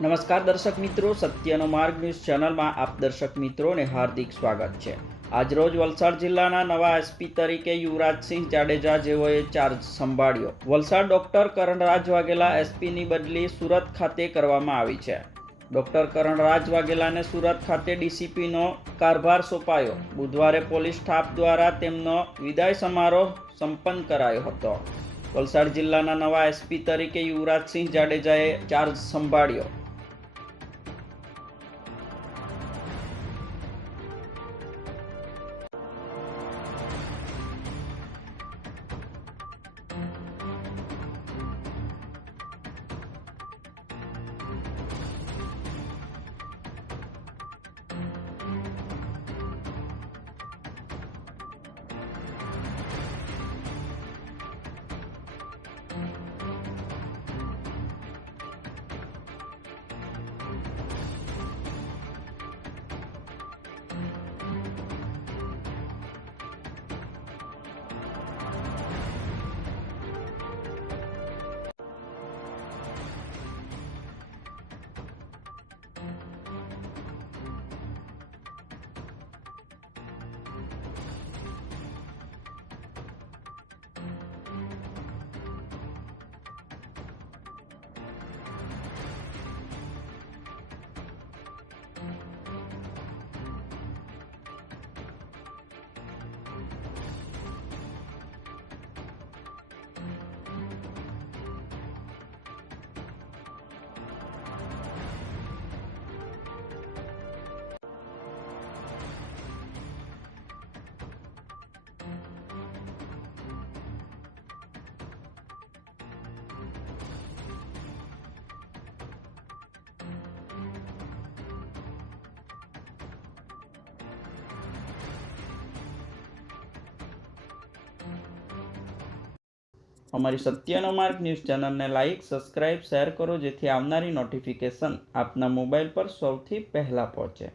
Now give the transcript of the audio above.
નમસ્કાર દર્શક મિત્રો, સત્યનો માર્ગ ન્યૂઝ ચેનલમાં આપ દર્શક મિત્રોને હાર્દિક સ્વાગત છે। આજરોજ વલસાડ જિલ્લાના નવા એસપી તરીકે યુવરાજસિંહ જાડેજા જેઓએ ચાર્જ સંભાળ્યો। વલસાડ ડોક્ટર કરણરાજ વાઘેલા એસપીની બદલી સુરત ખાતે કરવામાં આવી છે। ડોક્ટર કરણરાજ વાઘેલાને સુરત ખાતે ડીસીપીનો કારભાર સોંપાયો। બુધવારે પોલીસ સ્ટાફ દ્વારા તેમનો વિદાય સમારોહ સંપન્ન કરાયો હતો। વલસાડ જિલ્લાના નવા એસપી તરીકે યુવરાજસિંહ જાડેજાએ ચાર્જ સંભાળ્યો। અમારી સત્યનો માર્ગ ન્યૂઝ ચેનલને લાઇક, સબસ્ક્રાઇબ, શેર કરો, જેથી આવનારી નોટિફિકેશન આપના મોબાઈલ પર સૌથી પહેલાં પહોંચે।